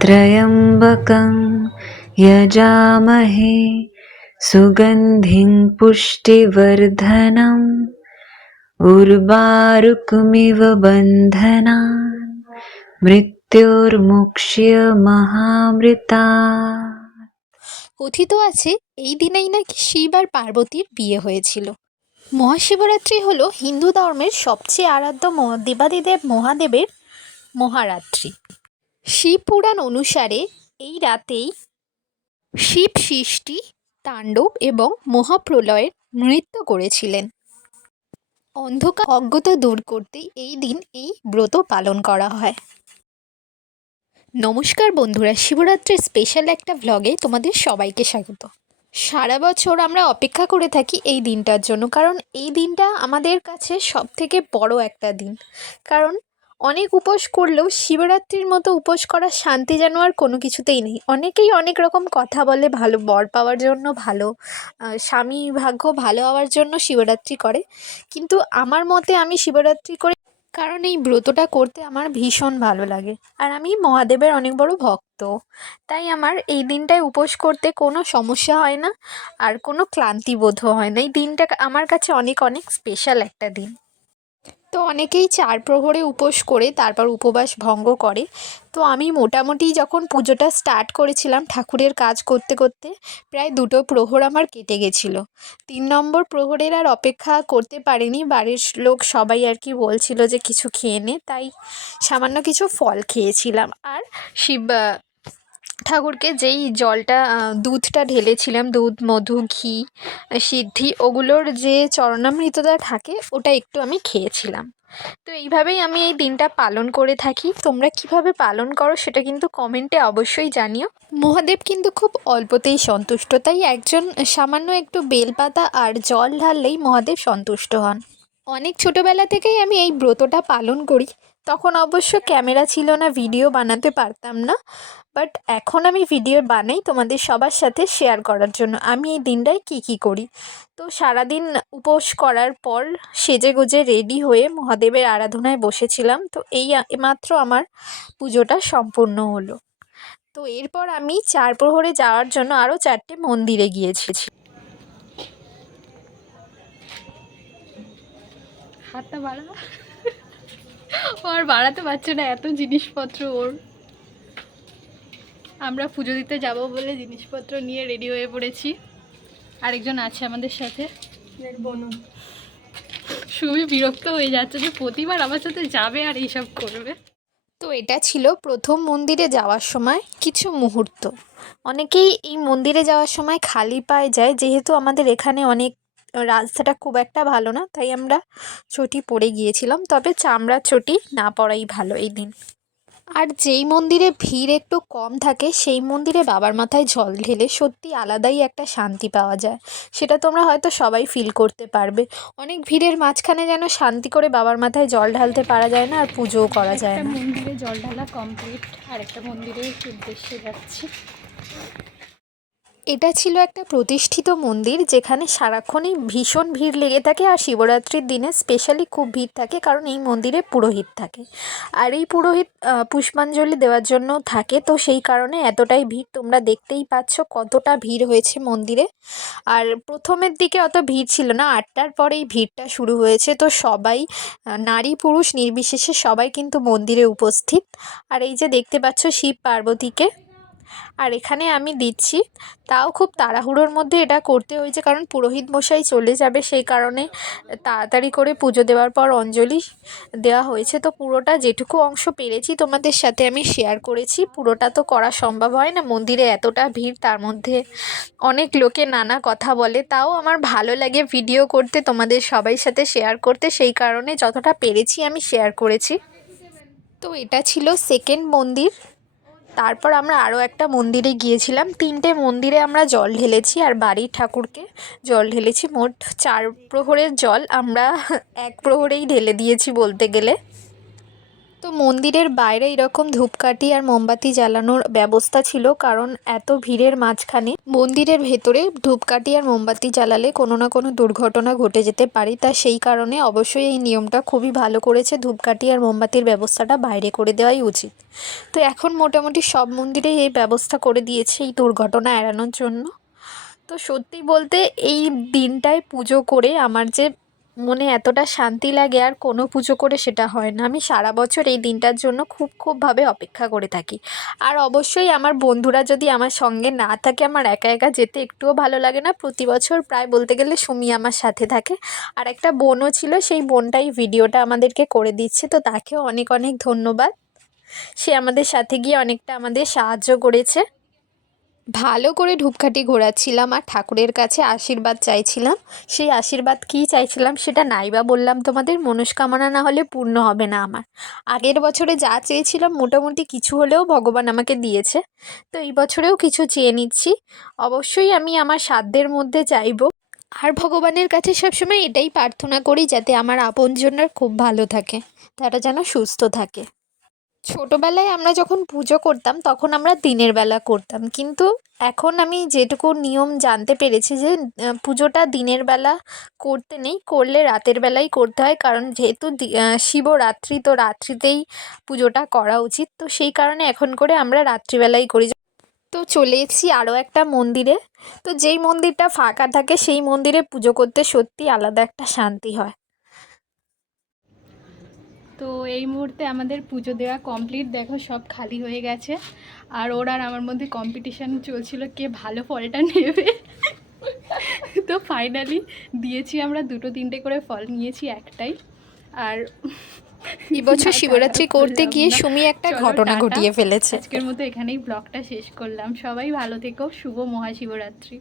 त्र्यम्बकं यजामहे सुगन्धिं पुष्टिवर्धनम् उर्वारुकमिव बन्धनान् मृत्योर्मुक्ष्यमामृतात्। কথিত আছে এই দিনেই নাকি শিব আর পার্বতীর বিয়ে হয়েছিল। মহাশিবরাত্রি হলো হিন্দু ধর্মের সবচেয়ে আরাধ্য দেবাদিদেব মহাদেবের মহারাত্রি। শিব পুরাণ অনুসারে এই রাতেই শিব সৃষ্টি, তাণ্ডব এবং মহাপ্রলয়ের নৃত্য করেছিলেন। অন্ধকার অজ্ঞতা দূর করতে এই দিন এই ব্রত পালন করা হয়। নমস্কার বন্ধুরা, শিবরাত্রির স্পেশাল একটা ভ্লগে তোমাদের সবাইকে স্বাগত। সারা বছর আমরা অপেক্ষা করে থাকি এই দিনটার জন্য, কারণ এই দিনটা আমাদের কাছে সবথেকে বড় একটা দিন। কারণ অনেক উপোস করলেও শিবরাত্রির মতো উপোস করার শান্তি যেন আর কোনো কিছুতেই নেই। অনেকেই অনেক রকম কথা বলে, ভালো বর পাওয়ার জন্য, ভালো স্বামী ভাগ্য ভালো হওয়ার জন্য শিবরাত্রি করে, কিন্তু আমার মতে আমি শিবরাত্রি করে কারণ এই ব্রতটা করতে আমার ভীষণ ভালো লাগে, আর আমি মহাদেবের অনেক বড় ভক্ত। তাই আমার এই দিনটায় উপোস করতে কোনো সমস্যা হয় না, আর কোনো ক্লান্তি বোধও হয় না। এই দিনটা আমার কাছে অনেক অনেক স্পেশাল একটা দিন। তো অনেকেই 4 প্রহরে উপোস করে তারপর উপবাস ভঙ্গ করে। তো আমি মোটামুটি যখন পুজোটা স্টার্ট করেছিলাম ঠাকুরের কাজ করতে করতে প্রায় 2টো প্রহর আমার কেটে গেছিলো। 3 নম্বর প্রহরের আর অপেক্ষা করতে পারিনি, বাড়ির লোক সবাই আর কি বলছিল যে কিছু খেয়ে নে, তাই সামান্য কিছু ফল খেয়েছিলাম। আর শিব ঠাকুরকে যেই জলটা দুধটা ঢেলেছিলাম, দুধ, মধু, ঘি, সিদ্ধি, ওগুলোর যে চরণামৃতটা থাকে ওটা একটু আমি খেয়েছিলাম। তো এইভাবেই আমি এই দিনটা পালন করে থাকি। তোমরা কিভাবে পালন করো সেটা কিন্তু কমেন্টে অবশ্যই জানিও। মহাদেব কিন্তু খুব অল্পতেই সন্তুষ্ট, তাই একজন সামান্য একটু বেলপাতা আর জল ঢাললেই মহাদেব সন্তুষ্ট হন। অনেক ছোটোবেলা থেকেই আমি এই ব্রতটা পালন করি। তখন অবশ্য ক্যামেরা ছিল না, ভিডিও বানাতে পারতাম না, বাট এখন আমি ভিডিও বানাই তোমাদের সবার সাথে শেয়ার করার জন্য আমি এই দিনটায় কী করি। তো সারাদিন উপোস করার পর সেজেগুজে রেডি হয়ে মহাদেবের আরাধনায় বসেছিলাম। তো এই মাত্র আমার পুজোটা সম্পূর্ণ হলো। তো এরপর আমি 4 প্রহরে যাওয়ার জন্য আরও 4টে মন্দিরে গিয়েছি। হাতটা বাড়া, ওর বাড়াতে পারছে না, এত জিনিসপত্র ওর। আমরা পুজো দিতে যাব বলে জিনিসপত্র নিয়ে রেডি হয়ে পড়েছি। আরেকজন আছে আমাদের সাথে, বনু। খুবই বিরক্ত হয়ে যাচ্ছে যে প্রতিবার আমার সাথে যাবে আর এইসব করবে। তো এটা ছিল প্রথম মন্দিরে যাওয়ার সময় কিছু মুহূর্ত। অনেকেই এই মন্দিরে যাওয়ার সময় খালি পায়ে যায়, যেহেতু আমাদের এখানে অনেক রাস্তাটা খুব একটা ভালো না, তাই আমরা চটি পরে গিয়েছিলাম। তবে চামড়ার চটি না পরাই ভালো এই দিন। আর যেই মন্দিরে ভিড় একটু কম থাকে সেই মন্দিরে বাবার মাথায় জল ঢেলে সত্যি আলাদাই একটা শান্তি পাওয়া যায়। সেটা তোমরা হয়তো সবাই ফিল করতে পারবে। অনেক ভিড়ের মাঝখানে যেন শান্তি করে বাবার মাথায় জল ঢালতে পারা যায় না, আর পুজোও করা যায় না। মন্দিরে জল ঢালা কমপ্লিট, আর একটা মন্দিরের উদ্দেশ্যে যাচ্ছি। এটা ছিল একটা প্রতিষ্ঠিত মন্দির, যেখানে সারাক্ষণই ভীষণ ভিড় লেগে থাকে, আর শিবরাত্রির দিনে স্পেশালি খুব ভিড় থাকে, কারণ এই মন্দিরে পুরোহিত থাকে। আর এই পুরোহিত পুষ্পাঞ্জলি দেওয়ার জন্য থাকে, তো সেই কারণে এতটাই ভিড়। তোমরা দেখতেই পাচ্ছ কতটা ভিড় হয়েছে মন্দিরে। আর প্রথমের দিকে অত ভিড় ছিল না, 8টার পরেই ভিড়টা শুরু হয়েছে। তো সবাই, নারী পুরুষ নির্বিশেষে সবাই কিন্তু মন্দিরে উপস্থিত। আর এই যে দেখতে পাচ্ছ শিব পার্বতীকে, আর এখানে আমি দিচ্ছি। তাও খুব তাড়াহুড়োর মধ্যে এটা করতে হয়েছে, কারণ পুরোহিত মশাই চলে যাবে, সেই কারণে তাড়াতাড়ি করে পুজো দেওয়ার পর অঞ্জলি দেওয়া হয়েছে। তো পুরোটা যেটুকু অংশ পেরেছি তোমাদের সাথে আমি শেয়ার করেছি, পুরোটা তো করা সম্ভব হয় না, মন্দিরে এতটা ভিড়, তার মধ্যে অনেক লোকে নানা কথা বলে। তাও আমার ভালো লাগে ভিডিও করতে, তোমাদের সবাই সাথে শেয়ার করতে, সেই কারণে যতটা পেরেছি আমি শেয়ার করেছি। তো এটা ছিল সেকেন্ড মন্দির। তারপর আমরা আরও একটা মন্দিরে গিয়েছিলাম। 3টে মন্দিরে আমরা জল ঢেলেছি, আর বাড়ির ঠাকুরকে জল ঢেলেছি। মোট 4 প্রহরের জল আমরা 1 প্রহরেই ঢেলে দিয়েছি বলতে গেলে। তো তো মন্দিরের বাইরে এরকম ধূপকাঠি আর মোমবাতি জ্বালানোর ব্যবস্থা ছিল, কারণ এত ভিড়ের মাঝখানে মন্দিরের ভেতরে ধূপকাঠি আর মোমবাতি জ্বালালে কোনো না কোনো দুর্ঘটনা ঘটে যেতে পারে। তা সেই কারণে অবশ্যই এই নিয়মটা খুবই ভালো করেছে, ধূপকাঠি আর মোমবাতির ব্যবস্থাটা বাইরে করে দেওয়াই উচিত। তো এখন মোটামুটি সব মন্দিরেই এই ব্যবস্থা করে দিয়েছে এই দুর্ঘটনা এড়ানোর জন্য। তো সত্যি বলতে এই দিনটায় পুজো করে আমার যে মনে এতটা শান্তি লাগে, আর কোনো পুজো করে সেটা হয় না। আমি সারা বছর এই দিনটার জন্য খুবভাবে অপেক্ষা করে থাকি। আর অবশ্যই আমার বন্ধুরা যদি আমার সঙ্গে না থাকে, আমার একা একা যেতে একটুও ভালো লাগে না। প্রতি বছর প্রায় বলতে গেলে সুমি আমার সাথে থাকে, আর একটা বোনও ছিল, সেই বোনটাই ভিডিওটা আমাদেরকে করে দিচ্ছে। তো তাকেও অনেক অনেক ধন্যবাদ, সে আমাদের সাথে গিয়ে অনেকটা আমাদের সাহায্য করেছে। ভালো করে ধূপকাঠি ঘোরাচ্ছিলাম আর ঠাকুরের কাছে আশীর্বাদ চাইছিলাম। সেই আশীর্বাদ কী চাইছিলাম সেটা নাইবা বললাম তোমাদের, মনস্কামনা না হলে পূর্ণ হবে না আমার। আগের বছরে যা চেয়েছিলাম মোটামুটি কিছু হলেও ভগবান আমাকে দিয়েছে। তো এই বছরেও কিছু চেয়ে নিচ্ছি, অবশ্যই আমি আমার সাধ্যের মধ্যে চাইব। আর ভগবানের কাছে সবসময় এটাই প্রার্থনা করি, যাতে আমার আপনজনরা খুব ভালো থাকে, তারা যেন সুস্থ থাকে। ছোটোবেলায় আমরা যখন পুজো করতাম তখন আমরা দিনের বেলা করতাম, কিন্তু এখন আমি যেটুকু নিয়ম জানতে পেরেছি যে পুজোটা দিনের বেলা করতে নেই, করলে রাতের বেলাই করতে হয়। কারণ যেহেতু শিবরাত্রি, তো রাত্রিতেই পুজোটা করা উচিত। তো সেই কারণে এখন করে আমরা রাত্রিবেলাই করি। তো চলে এসেছি আরও একটা মন্দিরে। তো যেই মন্দিরটা ফাঁকা থাকে সেই মন্দিরে পুজো করতে সত্যি আলাদা একটা শান্তি হয়। তো এই মুহূর্তে আমাদের পুজো দেওয়া কমপ্লিট, দেখো সব খালি হয়ে গেছে। আর ওর আর আমার মধ্যে কম্পিটিশান চলছিল কে ভালো ফলটা নেবে। তো ফাইনালি দিয়েছি আমরা, 2-3টে করে ফল নিয়েছি একটাই। আর এবছর শিবরাত্রি করতে গিয়ে সুমি একটা চলো, ঘটনা টাটা। ঘটিয়ে ফেলেছে। আজকের মতো এখানেই ব্লগটা শেষ করলাম। সবাই ভালো থেকো, শুভ মহাশিবরাত্রি।